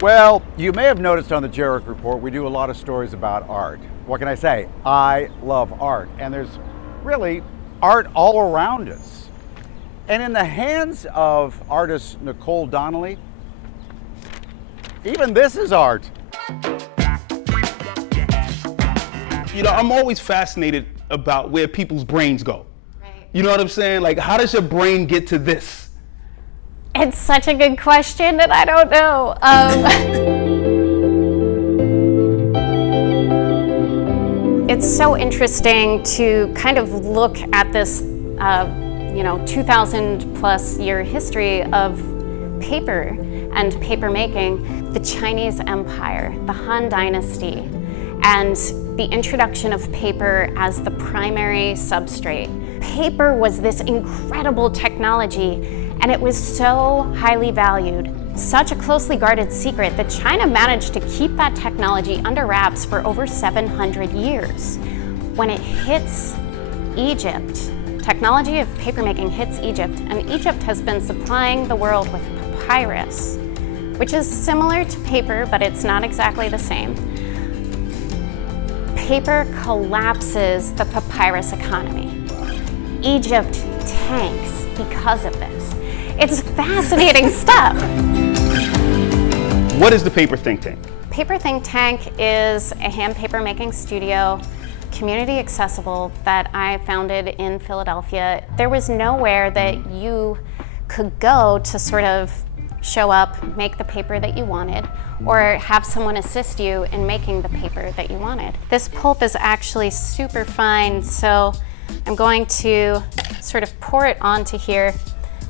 Well, you may have noticed on the Jerrick-report, we do a lot of stories about art. What can I say? I love art, and there's really art all around us. And in the hands of artist Nicole Donnelly, even this is art. You know, I'm always fascinated about where people's brains go. Right. You know what I'm saying? Like, how does your brain get to this? It's such a good question, and I don't know. It's so interesting to kind of look at this, 2,000 plus year history of paper and paper making, the Chinese Empire, the Han Dynasty, and the introduction of paper as the primary substrate. Paper was this incredible technology, and it was so highly valued, such a closely guarded secret that China managed to keep that technology under wraps for over 700 years. When it hits Egypt, technology of papermaking hits Egypt, and Egypt has been supplying the world with papyrus, which is similar to paper, but it's not exactly the same. Paper collapses the papyrus economy. Egypt tanks because of this. It's fascinating stuff. What is the Paper Think Tank? Paper Think Tank is a hand paper making studio, community accessible, that I founded in Philadelphia. There was nowhere that you could go to sort of show up, make the paper that you wanted, or have someone assist you in making the paper that you wanted. This pulp is actually super fine, so I'm going to sort of pour it onto here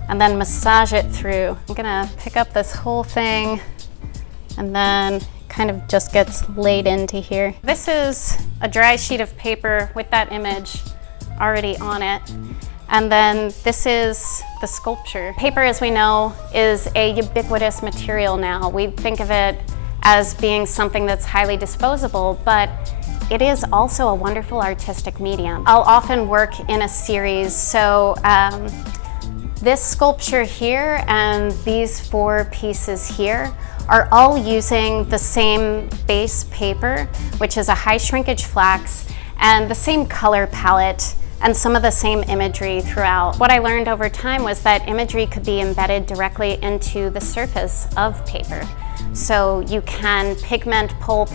and then massage it through. I'm gonna pick up this whole thing and then kind of just gets laid into here. This is a dry sheet of paper with that image already on it. And then this is the sculpture. Paper, as we know, is a ubiquitous material now. We think of it as being something that's highly disposable, but it is also a wonderful artistic medium. I'll often work in a series, so this sculpture here and these 4 pieces here are all using the same base paper, which is a high shrinkage flax, and the same color palette and some of the same imagery throughout. What I learned over time was that imagery could be embedded directly into the surface of paper. So you can pigment pulp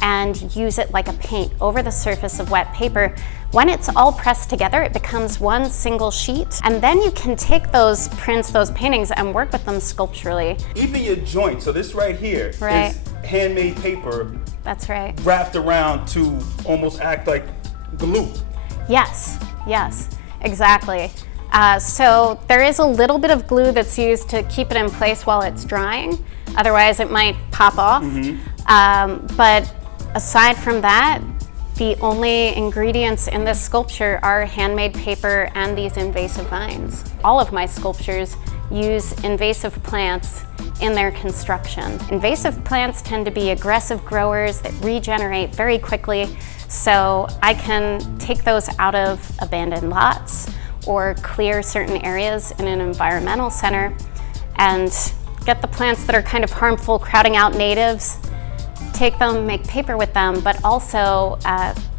and use it like a paint over the surface of wet paper. When it's all pressed together, it becomes one single sheet, and then you can take those prints, those paintings, and work with them sculpturally. Even your joint, so this right here is handmade paper. That's right. Wrapped around to almost act like glue. Yes, exactly. So there is a little bit of glue that's used to keep it in place while it's drying. Otherwise, it might pop off. But aside from that, the only ingredients in this sculpture are handmade paper and these invasive vines. All of my sculptures use invasive plants in their construction. Invasive plants tend to be aggressive growers that regenerate very quickly, so I can take those out of abandoned lots or clear certain areas in an environmental center and get the plants that are kind of harmful, crowding out natives, take them, make paper with them, but also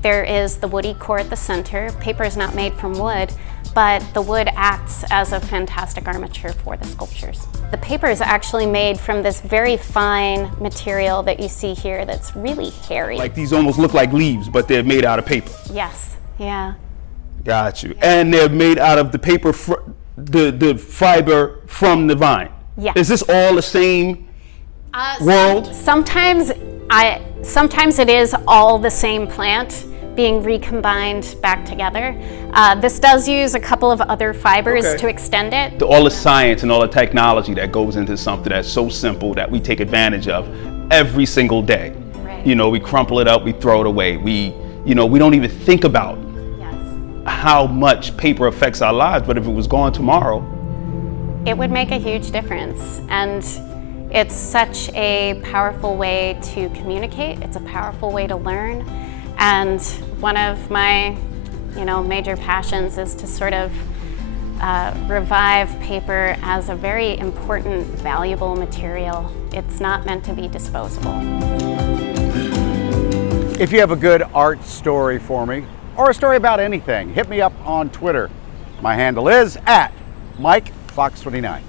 there is the woody core at the center. Paper is not made from wood, but the wood acts as a fantastic armature for the sculptures. The paper is actually made from this very fine material that you see here that's really hairy. Like these almost look like leaves, but they're made out of paper. Yes, yeah. Got you. And they're made out of the paper, the fiber from the vine. Yeah. Is this all the same world? Sometimes it is all the same plant being recombined back together. This does use a couple of other fibers to extend it. All the science and all the technology that goes into something that's so simple that we take advantage of every single day. Right. You know, we crumple it up, we throw it away. We don't even think about how much paper affects our lives, but if it was gone tomorrow, it would make a huge difference. And it's such a powerful way to communicate. It's a powerful way to learn. And one of my, major passions is to sort of revive paper as a very important, valuable material. It's not meant to be disposable. If you have a good art story for me, or a story about anything, hit me up on Twitter. My handle is @MikeFox29.